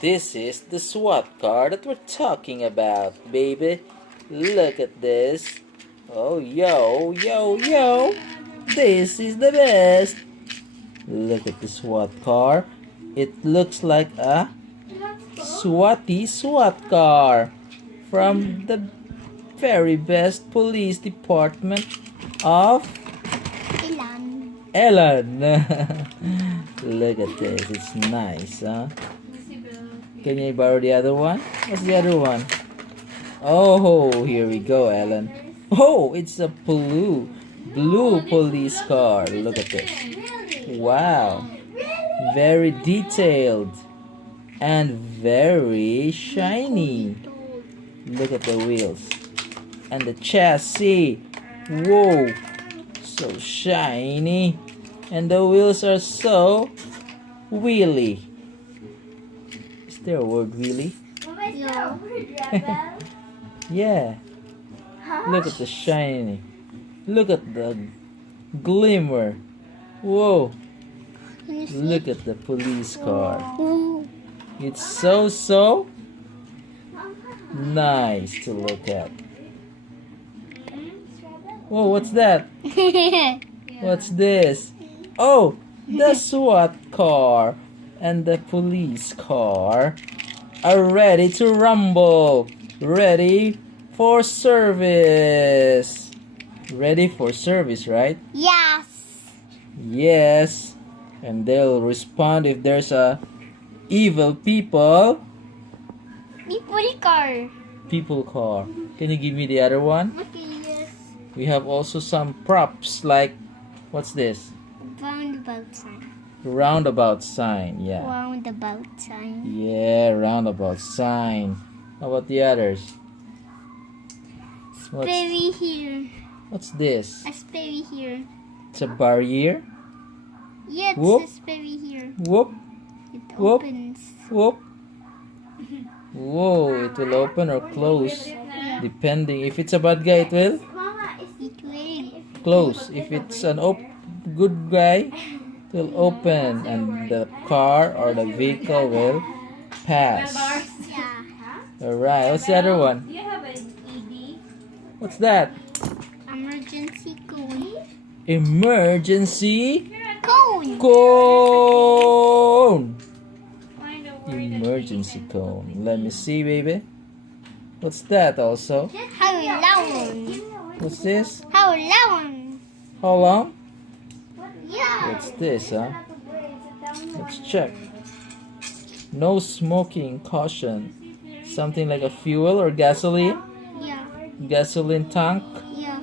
This is the SWAT car that we're talking about, baby. Look at this. Oh, yo, yo, yo. This is the best. Look at the SWAT car. It looks like a SWAT car from the very best police department of Elan. Look at this. It's nice, huh? Can you borrow the other one? What's the other one? Oh, here we go, Elan. Oh, it's a blue police car. Look at this. Wow. Very detailed and very shiny. Look at the wheels and the chassis. Whoa, so shiny. And the wheels are so wheelie. Is there a word wheelie? Yeah. Yeah. Look at the shiny. Look at the glimmer. Whoa. Look at the police car. It's so nice to look at. Whoa, what's that? What's this? Oh, the SWAT car and the police car are ready to rumble. Ready for service. Ready for service, right? Yes. Yes. And they'll respond if there's a evil people car. Can you give me the other one? Okay, yes. We have also some props like, what's this? Roundabout sign. Roundabout sign, yeah. Roundabout sign. Yeah, roundabout sign. How about the others? Sperry here. What's this? A sperry here. It's a barrier. Yeah, it's Whoop. a sperry here. Whoop, It Whoop. opens. whoop. Whoa, it will open or close. Depending. If it's a bad guy, it will It will. close. If it's an good guy, it will open and the car or the vehicle will pass. Yeah. Alright, what's the other one? Do you have an ED? What's that? Emergency cone. Emergency Cone. cone. Find a word Emergency cone. Let me see, baby. What's that also? How long? What's this? How long? How long? Yeah. What's this, huh? Let's check. No smoking caution. Something like a fuel or gasoline? Yeah. Gasoline tank Yeah.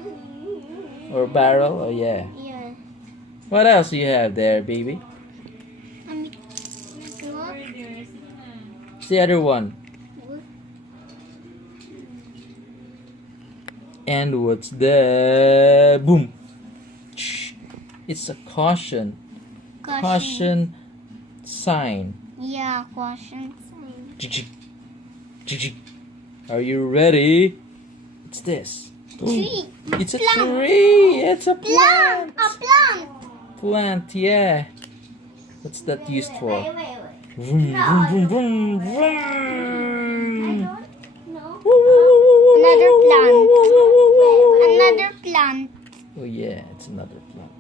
or barrel? Oh, yeah. Yeah. What else do you have there, baby? What's the other one? And what's the boom? It's a caution. Caution sign. Yeah, caution sign. Are you ready? It's this. Tree. It's a Plant. tree. It's a Plant. plant. A plant. Plant, yeah. What's that used for? Wait. Vroom, vroom, vroom, vroom, vroom. Another plant. Another plant. Oh yeah, it's another plant.